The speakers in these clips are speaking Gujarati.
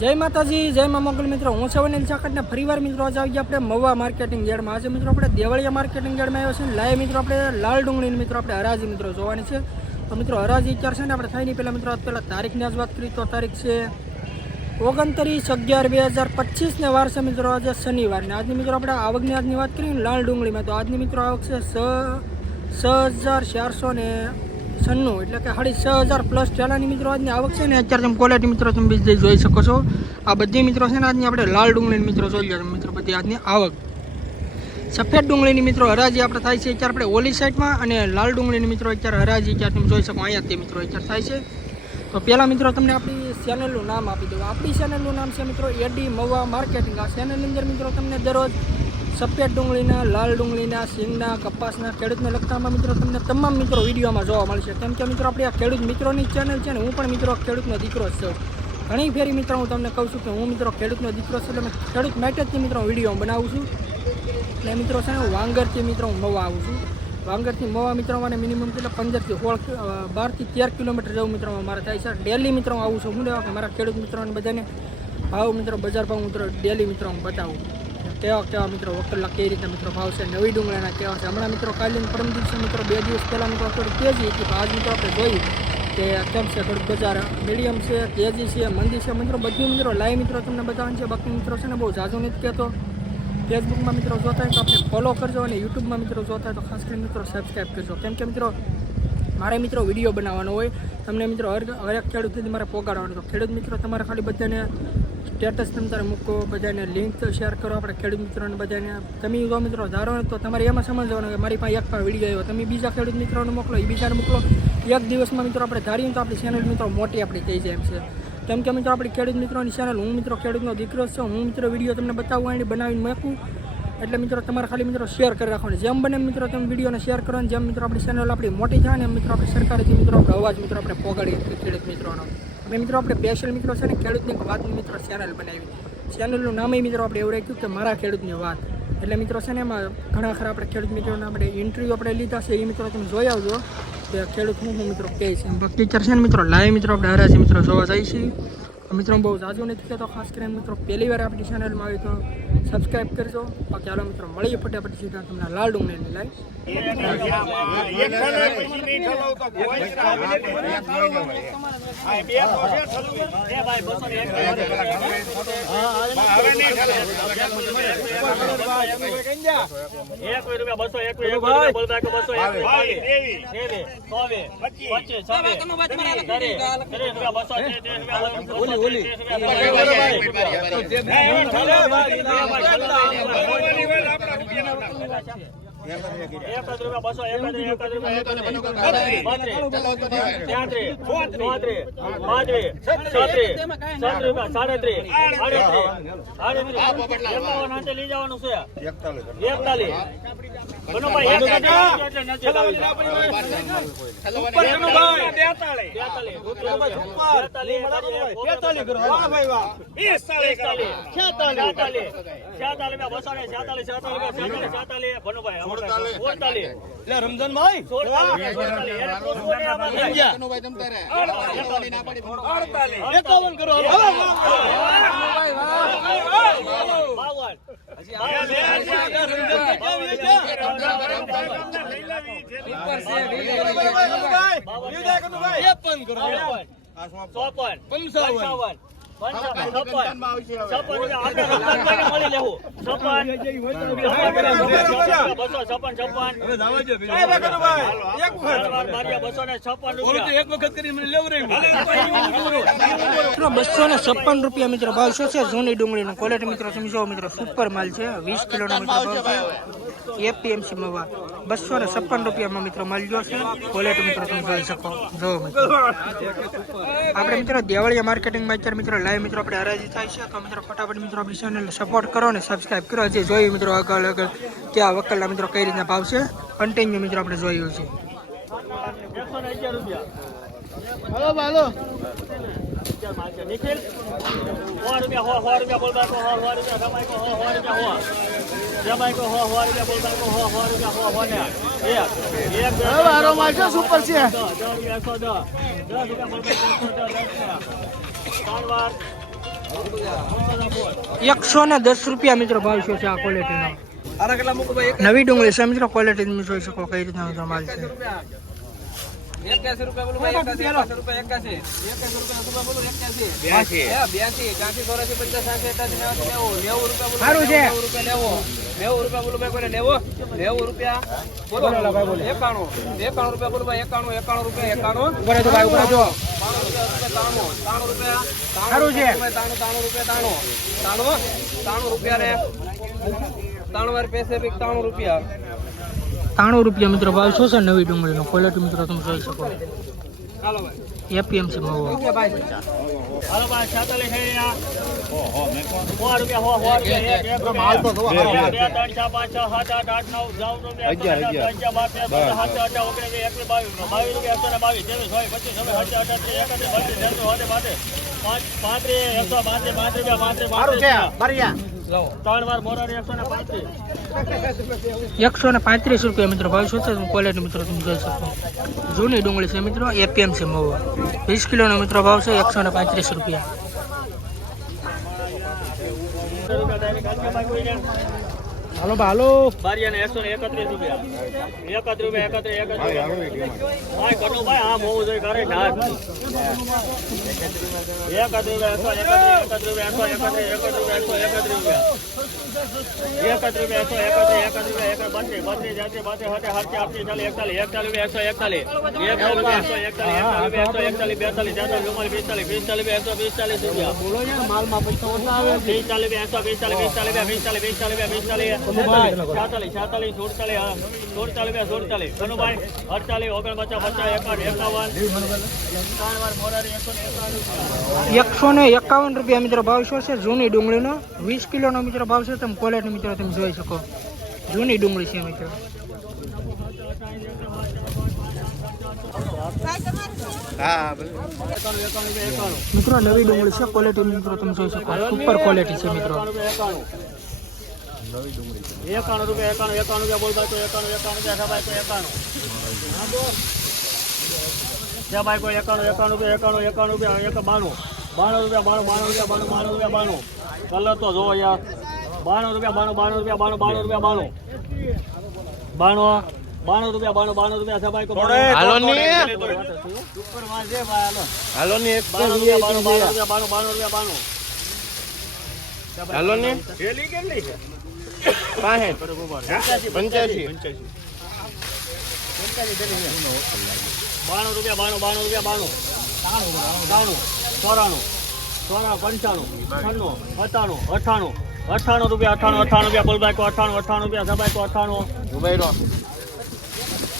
જય માતાજી, જય મા મોગલ મિત્રો, હું છું અનિલ ચાકડને ફરીવાર મિત્રો આજે આવી ગયા આપણે મવા માર્કેટિંગ યાર્ડમાં. આજે મિત્રો આપણે દેવળિયા માર્કેટિંગ યાર્ડમાં આવ્યો છે. લાય મિત્રો આપણે લાલ ડુંગળીની મિત્રો આપણે હરાજી મિત્રો જોવાની છે. તો મિત્રો હરાજી અત્યારે છે ને આપણે થાય નહીં પહેલાં મિત્રો પહેલાં તારીખની આજ વાત કરી તો તારીખ છે 29/11/2025 વાર છે મિત્રો આજે શનિવારને. આજની મિત્રો આપણે આવકની આજની વાત કરીએ લાલ ડુંગળીમાં તો આજની મિત્રો આવક છે 6,496 એટલે કે 6,000 પ્લસ ઠેલાની મિત્રો આજની આવક છે ને. અત્યારે તમે ક્વોલિટી મિત્રો તમે બીજી જોઈ શકો છો. આ બધી મિત્રો છે ને આજની આપણે લાલ ડુંગળીની મિત્રો જોઈ લો મિત્રો બધી આજની આવક. સફેદ ડુંગળીની મિત્રો હરાજી આપણે થાય છે અત્યારે આપણે ઓલી સાઈડમાં, અને લાલ ડુંગળીની મિત્રો અત્યારે હરાજી અત્યારે તમે જોઈ શકો અહીંયા તે મિત્રો અત્યારે થાય છે. તો પહેલાં મિત્રો તમને આપણી ચેનલનું નામ આપી દઉં. આપણી ચેનલનું નામ છે મિત્રો એડી મવા માર્કેટિંગ. આ ચેનલની અંદર મિત્રો તમને દરરોજ સફેદ ડુંગળીના, લાલ ડુંગળીના, સિંગના, કપાસના, ખેડૂતને લગતામાં મિત્રો તમને તમામ મિત્રો વિડીયોમાં જોવા મળશે. કેમ કે મિત્રો આપણી આ ખેડૂત મિત્રોની ચેનલ છે ને, હું પણ મિત્રો ખેડૂતનો દીકરો જ છું. ઘણી ફેરી મિત્રો હું તમને કહું છું કે હું મિત્રો ખેડૂતનો દીકરો છું, એટલે ખેડૂત માટે જ મિત્રો વિડીયો બનાવું છું. અને મિત્રો છે ને હું વાંગરથી મિત્રો હું મવા આવું છું. વાંગરથી મવા મિત્રો મને મિનિમમ કેટલા 15 થી 12 થી 13 કિલોમીટર જવું મિત્રો મારે થાય છે. ડેલી મિત્રો હું આવું છું. હું લેવા કે મારા ખેડૂત મિત્રોને બધાને ભાવ મિત્રો બજાર ભાવ મિત્રો ડેલી મિત્રો હું બતાવું કેવા મિત્રો વકલા કઈ રીતે મિત્રો ભાવ છે, નવી ડુંગળીના કેવા છે. હમણાં મિત્રો કાલે પરમ દિવસે મિત્રો 2 દિવસ પહેલાં મિત્રો થોડી તેજી હતી, આજ મિત્રો આપણે જોઈ કે કેમ છે થોડુંક બજાર મીડિયમ છે, તેજી છે, મંદી છે મિત્રો બધું મિત્રો લાઈવ મિત્રો તમને બતાવવાનું છે. બાકી મિત્રો છે ને બહુ ઝાઝું નથી કહેતો. ફેસબુકમાં મિત્રો જોતા હોય તો આપણે ફોલો કરજો, અને યુટ્યુબમાં મિત્રો જોતા હોય તો ખાસ કરીને મિત્રો સબસ્ક્રાઈબ કરજો. કેમ કે મિત્રો મારે મિત્રો વિડીયો બનાવવાનો હોય, તમને મિત્રો હરેક ખેડૂત સુધી મારે પોગાડવાનો. તો ખેડૂત મિત્રો તમારે ખાલી બધાને સ્ટેટસ તમે તારે મૂકો, બધાને લિંક શેર કરો આપણે ખેડૂત મિત્રોને બધાને. તમે જો મિત્રો ધારો ને તો તમારે એમાં સમજવાનું કે મારી પાસે એક પણ વિડીયો આવ્યો, તમે બીજા ખેડૂત મિત્રોને મોકલો, એ બીજાને મોકલો. એક દિવસમાં મિત્રો આપણે ધારીએ તો આપણી ચેનલ મિત્રો મોટી આપણી થઈ જાય એમ છે. કેમ કે મિત્રો આપણી ખેડૂત મિત્રોની ચેનલ, હું મિત્રો ખેડૂતનો દીકરો છું, હું મિત્રો વિડીયો તમને બતાવું અને બનાવીને મૂકું. એટલે મિત્રો તમારે ખાલી મિત્રો શેર કરી રાખવાનું. જેમ બને મિત્રો તમે વિડીયોને શેર કરો, જેમ મિત્રો આપણી ચેનલ આપણી મોટી થાય ને મિત્રો આપણે સરકારેથી મિત્રો આપણે અવાજ મિત્રો આપણે પોગાડીએ ખેડૂત મિત્રોનો. હવે મિત્રો આપણે સ્પેશિયલ મિત્રો છે ને ખેડૂતની વાતની મિત્રો ચેનલ બનાવી. ચેનલનું નામ મિત્રો આપણે એવું રાખ્યું કે મારા ખેડૂતની વાત. એટલે મિત્રો છે ને એમાં ઘણા ખરા આપણે ખેડૂત મિત્રોને આપણે ઇન્ટરવ્યૂ આપણે લીધા છે, એ મિત્રો તમે જોઈ આવજો કે ખેડૂત હું મિત્રો કહે છે. બાકી અત્યારે છે ને મિત્રો લાઈવ મિત્રો આપણે હરાજી મિત્રો જોવા જાય છે. મિત્રો બહુ ઝાઝું નથી કહેતો, ખાસ કરીને મિત્રો પહેલી વાર આપણી ચેનલમાં આવી તો સબસ્ક્રાઈબ કરજો. બાકી ચાલો મિત્રો મળીએ ફટાફટ સીધા તમને લાલ ડુંગળીની લાઈવ. રમજાનભાઈ ₹256 મિત્રો ભાવ શું છે જૂની ડુંગળીનો. ક્વોલિટી મિત્રો તમે જો મિત્રો સુપર માલ છે. 20 કિલોનો મિત્રો ભાવ છે. એપીએમસી મવા ₹256 મિત્રો માલ જો છે. ક્વોલિટી મિત્રો તમે જોઈ શકો. જો મિત્રો આપણે મિત્રો દેવળિયા માર્કેટિંગમાં અત્યારે મિત્રો લાઈવ મિત્રો આપણે હરાજી થાય છે. તો મિત્રો ફટાફટ મિત્રો આપણી ચેનલ સપોર્ટ કરો અને સબસ્ક્રાઈબ કરો. હજી જોયું મિત્રો આગળ ત્યાં વકલના મિત્રો કઈ રીતના ભાવ છે કન્ટિન્યુ મિત્રો આપણે જોયું છે. હાલો હાલો નિખિલ ₹100 બોલતા સુપર છે. ₹110 મિત્રો ભાવ છે આ ક્વોલિટીનો. નવી ડુંગળી છે મિત્રો, ક્વોલિટી તમે જોઈ શકો કઈ રીતના મિત્રો માલ છે. સારું છે. સારું છે. 93 રૂપિયા મિત્રો ભાવ શું છે નવી ડુંગળીનો. ક્વોલિટી મિત્રો તમે જોઈ શકો. એપીએમસી મહુવા. હાલો ભાઈ 46 છે યાર. ₹100 માલ તો 2 3 4 5 6 7 8 9 ₹135 મિત્રો ભાવ શું છે ક્વોલિટી મિત્રો તમે જોઈ શકો. જૂની ડુંગળી છે મિત્રો, એપીએમસી મહુવા. 20 કિલોનો મિત્રો ભાવ છે ₹135. હાલો હાલો. બારિયાને 131 રૂપિયા. 31 ભાઈ કરો ભાઈ આમ હોવું જોઈએ ઘરે ના 151 રૂપિયા મિત્રો ભાવ શું છે જૂની ડુંગળીનો. 20 કિલોનો મિત્રો ભાવ છે. તમે ક્વોલિટી મિત્રો તમે જોઈ શકો. જૂની ડુંગળી છે મિત્રો. મિત્રો નવી ડુંગળી છે, ક્વોલિટી મિત્રો તમે જોઈ શકો. સુપર ક્વોલિટી છે મિત્રો. 91 રૂપિયા બોલ ભાઈ તો 91 ભાઈ કોઈ 91 રૂપિયા 92 કલર તો જોવો યાર. 92 રૂપિયા 92 રૂપિયા છે ભાઈ. હાલો ની ઉપર માં છે ભાઈ. હાલો ની 92 રૂપિયા હાલો ની થેલી કેટલી છે? 65 85 92 રૂપિયા 98 રૂપિયા બોલભાઈ કો 98 રૂપિયા સભાઈ કો 98 દુબઈ રો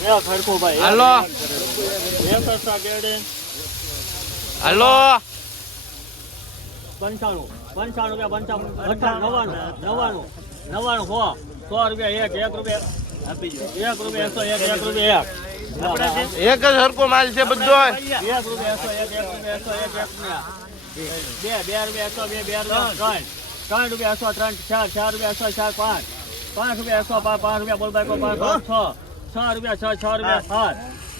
એ ખરખો ભાઈ. હાલો એક સસ્તા ગેડે હાલો 95 રૂપિયા 99 100 રૂપિયા 1 રૂપિયા 1 રૂપિયા 101 એક જ હરકો માલ છે બધો. 1 રૂપિયા 101 રૂપિયા 3 રૂપિયા 5 રૂપિયા બોલભાઈ કો 5 6 રૂપિયા 6 રૂપિયા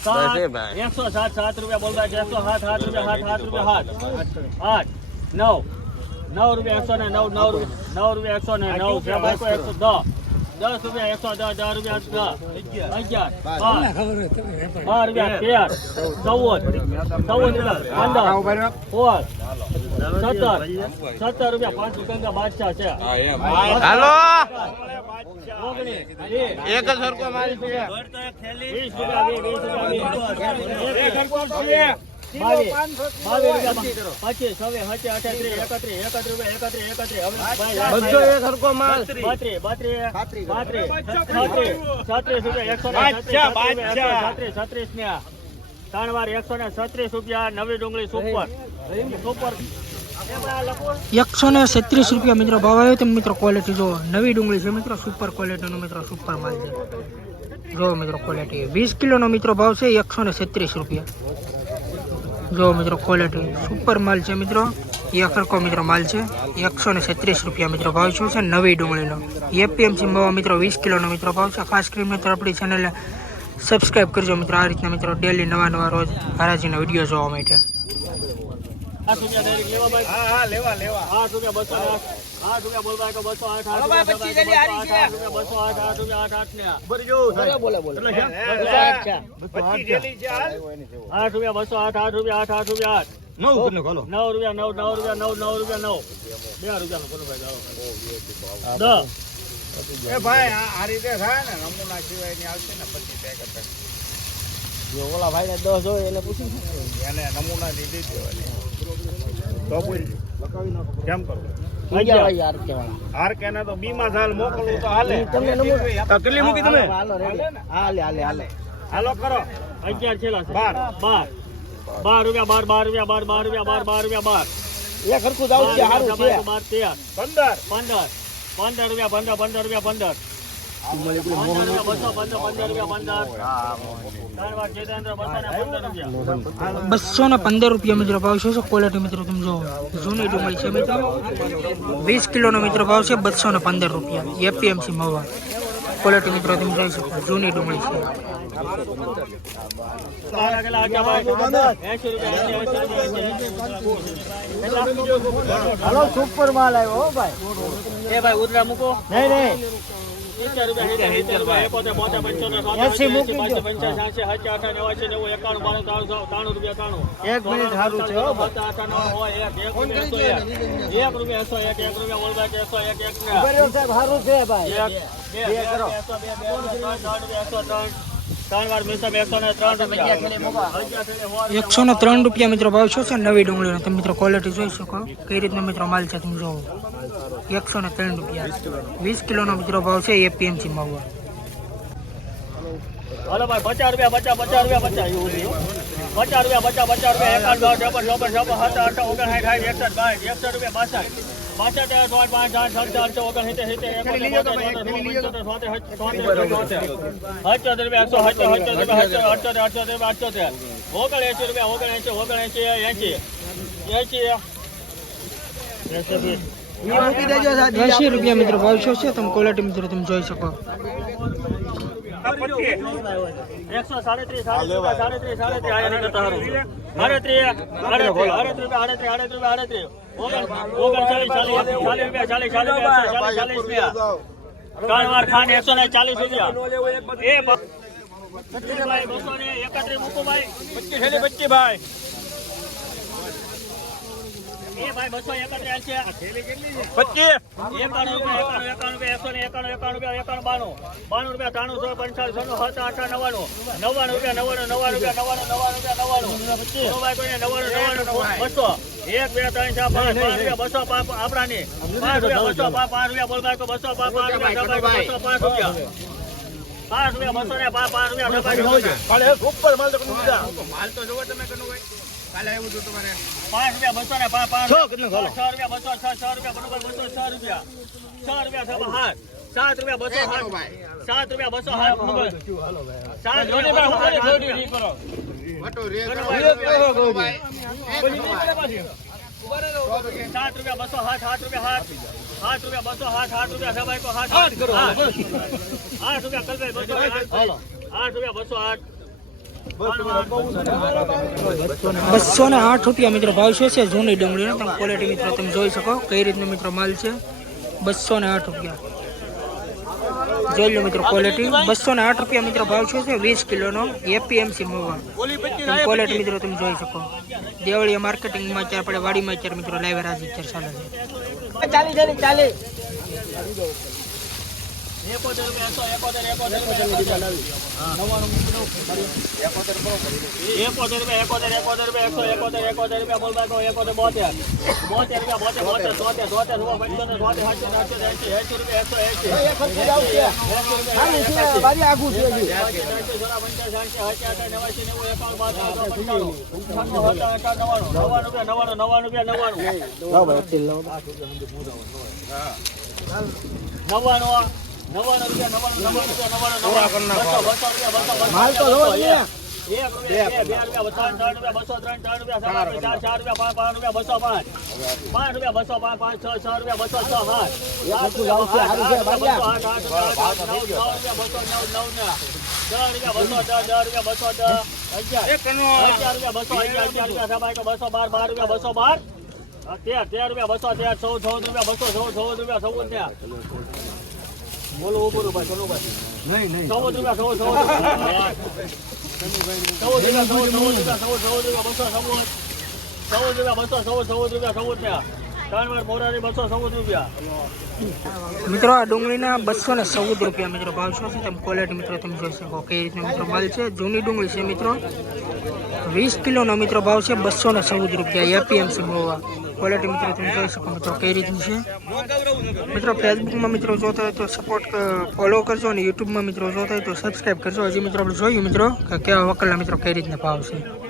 7 107 રૂપિયા બોલભાઈ 107 રૂપિયા 7 રૂપિયા 8 9 રૂપિયા 109 9 રૂપિયા 109 ભાઈ કો 110 10 રૂપિયા 110 રૂપિયા 11 12 રૂપિયા 13 14 17 રૂપિયા 5 ગંગા બાદશાહ છે. હાલો 19 એક જ હરકો માલ છે. 20 એક હરકો માલ. 136 રૂપિયા નવી ડુંગળી સુપર 137 રૂપિયા મિત્રો ભાવ આવ્યો. તમે મિત્રો ક્વોલિટી જો નવી ડુંગળી છે મિત્રો, સુપર ક્વોલિટીનો મિત્રો સુપર માલ છે. જો મિત્રો ક્વોલિટી 20 કિલોનો મિત્રો ભાવ છે 137 રૂપિયા. જો મિત્રો ક્વોલિટી સુપર માલ છે મિત્રો. એક હરકો મિત્રો માલ છે. 137 રૂપિયા મિત્રો ભાવ શું છે નવી ડુંગળીનો. એપીએમસી મહુવા મિત્રો 20 કિલોનો મિત્રો ભાવ છે. ખાસ કરીને મિત્રો આપણી ચેનલને સબસ્ક્રાઈબ કરજો મિત્રો. આ રીતના મિત્રો ડેલી નવા રોજ હરાજીના વિડીયો જોવા માટે. 8 રૂપિયા ડાયરેક્ટ લેવા ભાઈ. હા લેવા 8 રૂપિયા 208. 8 રૂપિયા બોલ ભાઈ 208. 8 રૂપિયા 208. 8 ને બોલે 8 રૂપિયા 208. 8 રૂપિયા 8. 9 રૂપિયા 9 રૂપિયા 9 રૂપિયા 9. 2 રૂપિયાનો બોલો ભાઈ જાઓ. 10. એ ભાઈ આ રીતે થાય ને નમૂના સિવાય ની આવશે ને પછી પેકેટ ઓલા ભાઈ ને 10 હોય એને પૂછ્યું એને નમૂના દીધી દેવાની તો બોલ કેમ કરો યાર કેવાળા હાર કેને તો બીમા સાલ મોકલવું તો હાલે તમને કેટલી મૂકી તમે હાલો કરો 11 છેલ્લા છે. 12 12 રૂપિયા 12 રૂપિયા 12 રૂપિયા 12 એ ખરખું જાવ છે સારું છે 13 15 15 રૂપિયા 15 રૂપિયા 15 215 રૂપિયા મિત્રો ભાવ છે ક્વોલિટી મિત્રો તમે જો જૂની ડુંગળી છે મિત્રો 20 કિલોનો મિત્રો ભાવ છે 215 રૂપિયા એપીએમસી મવા ક્વોલિટી મિત્રો તમે જોઈ શકો જૂની ડુંગળી છે હાલો સુપર માલ આવ્યો હો ભાઈ. એ ભાઈ ઉતરા મૂકો નહીં 70 રૂપિયા 70 રૂપિયા 1 મિનિટ સારું છે હો સારું છે ભાઈ 103 રૂપિયા મિત્રો ભાવ છે નવી ડુંગળીનો તમે મિત્રો ક્વોલિટી જોઈ શકો કઈ રીતનો મિત્રો માલ છે તમે જોવો 103 રૂપિયા 20 કિલોનો મિત્રો ભાવ છે એપીએમસી મવા. હાલો ભાઈ 50 રૂપિયા 50 એવું છે 50 રૂપિયા 51 રૂપિયા 80 રૂપિયા મિત્રો ભાવ છે તમે ક્વોલિટી મિત્રો તમે જોઈ શકો 208 રૂપિયા મિત્રો ભાવ છે જૂની ડુંગળીનો તમે ક્વોલિટી મિત્રો તમે જોઈ શકો કઈ રીતનો મિત્રો માલ છે 208 રૂપિયા જોઈ લો મિત્રો ક્વોલિટી 208 રૂપિયા મિત્રો ભાવ છે 20 કિલોનો એપીએમસી મવા તમે ક્વોલિટી મિત્રો તમે જોઈ શકો દેવળિયા માર્કેટિંગમાં અત્યારે આપણે વાડીમાં અત્યારે મિત્રો લાઈવ રાજ અત્યારે ચાલે છે 10 રૂપિયા 210 11 રૂપિયા 211 સબાઈ કો 212 રૂપિયા 212 13 રૂપિયા 213 14 રૂપિયા 214 રૂપિયા બોલો બોલો ભાઈ ચલો ભાઈ નહીં 14 રૂપિયા 14 ત્રણ વાર મોરારી 214 રૂપિયા મિત્રો આ ડુંગળીના 214 રૂપિયા મિત્રો ભાવ શું છે તમે ક્વોલિટી મિત્રો તમે જોઈ શકો કઈ રીતના મિત્રો માલ છે જૂની ડુંગળી છે મિત્રો 20 કિલોનો મિત્રો ભાવ છે 214 રૂપિયા એપીએમસી મોવા ક્વોલિટી મિત્રો તમે જોઈ શકો મિત્રો કઈ રીતની છે મિત્રો ફેસબુકમાં મિત્રો જોતા હોય તો સપોર્ટ ફોલો કરજો અને યુટ્યુબમાં મિત્રો જોતા હોય તો સબસ્ક્રાઈબ કરજો હજી મિત્રો આપણે જોયું મિત્રો કે કેવા વકલના મિત્રો કઈ રીતના ભાવ છે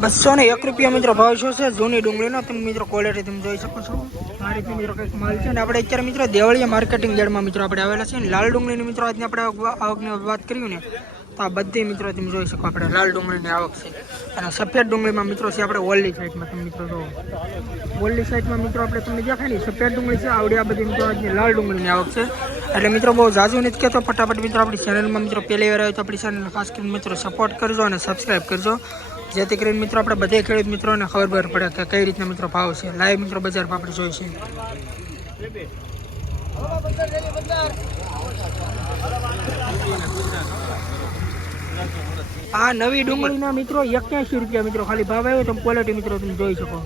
₹201 મિત્રો ભાવ શું છે જૂની ડુંગળીનો તમે મિત્રો ક્વોલિટી તમે જોઈ શકો છો આ રીતે મિત્રો કંઈક માલ છે ને આપણે અત્યારે મિત્રો દેવળિયા માર્કેટિંગ યાર્ડમાં મિત્રો આપણે આવેલા છે ને લાલ ડુંગળીની મિત્રો આજની આપણે આવકની વાત કર્યું ને તો આ બધી મિત્રો તમે જોઈ શકો આપણે લાલ ડુંગળીની આવક છે અને સફેદ ડુંગળીમાં મિત્રો છે આપણે ઓલી સાઈડમાં તમે મિત્રો જો ઓલી સાઈડમાં મિત્રો આપણે તમને દેખાય ને સફેદ ડુંગળી છે આવડી આ બધી મિત્રો આજની લાલ ડુંગળીની આવક છે એટલે મિત્રો બહુ ઝાઝું નથી કહેતો ફટાફટ મિત્રો આપણી ચેનલમાં મિત્રો પહેલી વાર આવે તો આપણી ચેનલ ખાસ કરીને મિત્રો સપોર્ટ કરજો અને સબસ્ક્રાઈબ કરજો જેથી કરીને મિત્રો આપણે બધે ખેડૂત મિત્રોને ખબર પડે કે કઈ રીતના મિત્રો ભાવ છે લાઈવ મિત્રો બજારમાં આપણે જોઈશું આ નવી ડુંગળીના મિત્રો 81 રૂપિયા મિત્રો ખાલી ભાવ આવ્યો તમે ક્વોલિટી મિત્રો તમે જોઈ શકો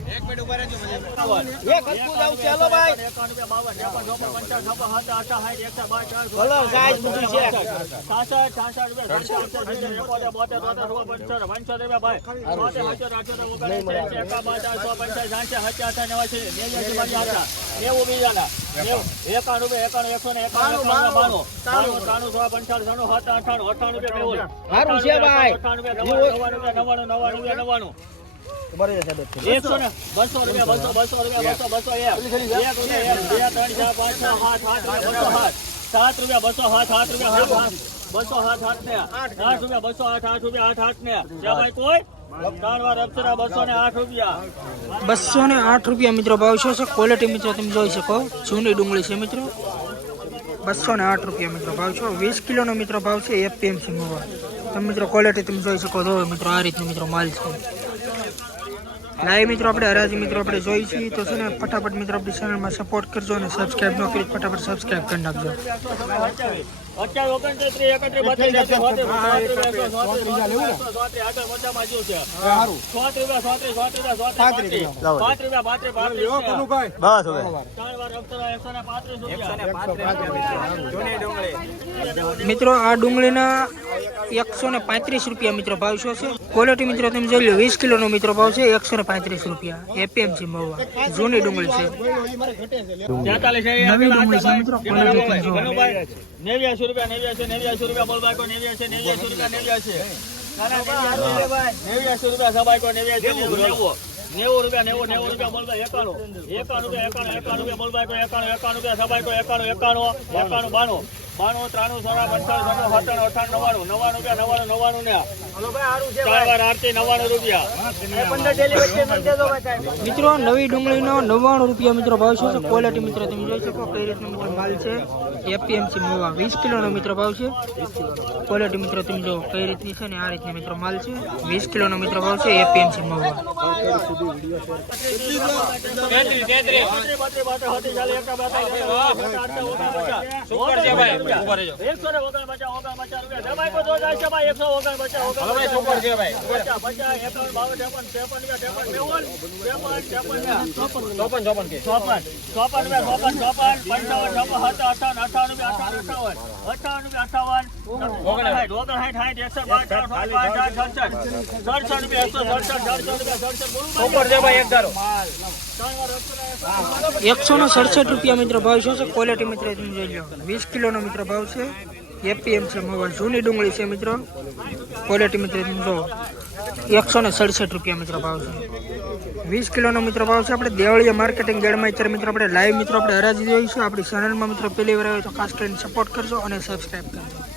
₹208 મિત્રો ભાવ શું છે ક્વોલિટી મિત્રો તમે જોઈ શકો જૂની ડુંગળી છે મિત્રો ₹208 મિત્રો ભાવ છો 20 કિલોનો મિત્રો ભાવ છે એપીએમસી મોવા તમે મિત્રો ક્વોલિટી તમે જોઈ શકો છો મિત્રો આ રીતનો મિત્રો માલ છે લાઈવ મિત્રો આપણે હરાજી મિત્રો આપણે જોઈ છીએ તો છે ને ફટાફટ મિત્રો આપણી ચેનલમાં સપોર્ટ કરજો અને સબસ્ક્રાઈબ ન કરી ફટાફટ સબસ્ક્રાઈબ કરી નાખજો મિત્રો આ ડુંગળીના ₹135 મિત્રો ભાવ શું છે ક્વોલિટી મિત્રો તમે જોઈ લો 20 કિલોનો મિત્રો ભાવ છે ₹135 એપીએમસી મહુવા જૂની ડુંગળી છે નવી ડુંગળી છે મિત્રો ક્વોલિટી તમે જો ₹89 બોલબાઈ કો 89 સબાઈ કો 90 રૂપિયા બોલવા 91 બોલવા 91 સબાઈ કો 91 92 93 95 99 ને મિત્રો નવી ડુંગળીનો ₹99 મિત્રો ભાવ છે ક્વોલિટી મિત્રો તમે જોઈ શકો કઈ રીતનો મિત્રો માલ છે એપીએમસી મોવા 20 કિલોનો મિત્રો ભાવ છે ક્વોલિટી મિત્રો તમે જો કઈ રીતની છે ને આ રીતની મિત્રો માલ છે 20 કિલોનો મિત્રો ભાવ છે એપીએમસી મોવા રૂપિયા 149 રૂપિયા દે ભાઈ કોઈ જાય છે ભાઈ 149 50 ₹167 મિત્રો ભાવ છે ક્વોલિટી મિત્રો તમે જોઈ લો 20 કિલોનો મિત્રો ભાવ છે એપીએમ છે મવા જૂની ડુંગળી છે મિત્રો ક્વોલિટી મિત્રો તમે જો ₹167 મિત્રો ભાવ છે 20 કિલોનો મિત્રો ભાવ છે આપણે દેવળિયા માર્કેટિંગ ગેડમાં અત્યારે મિત્રો આપણે લાઈવ મિત્રો આપણે હરાજી જોઈશું આપણી ચેનલમાં મિત્રો પહેલી વાર આવે તો ખાસ કરીને સપોર્ટ કરજો અને સબસ્ક્રાઈબ કરજો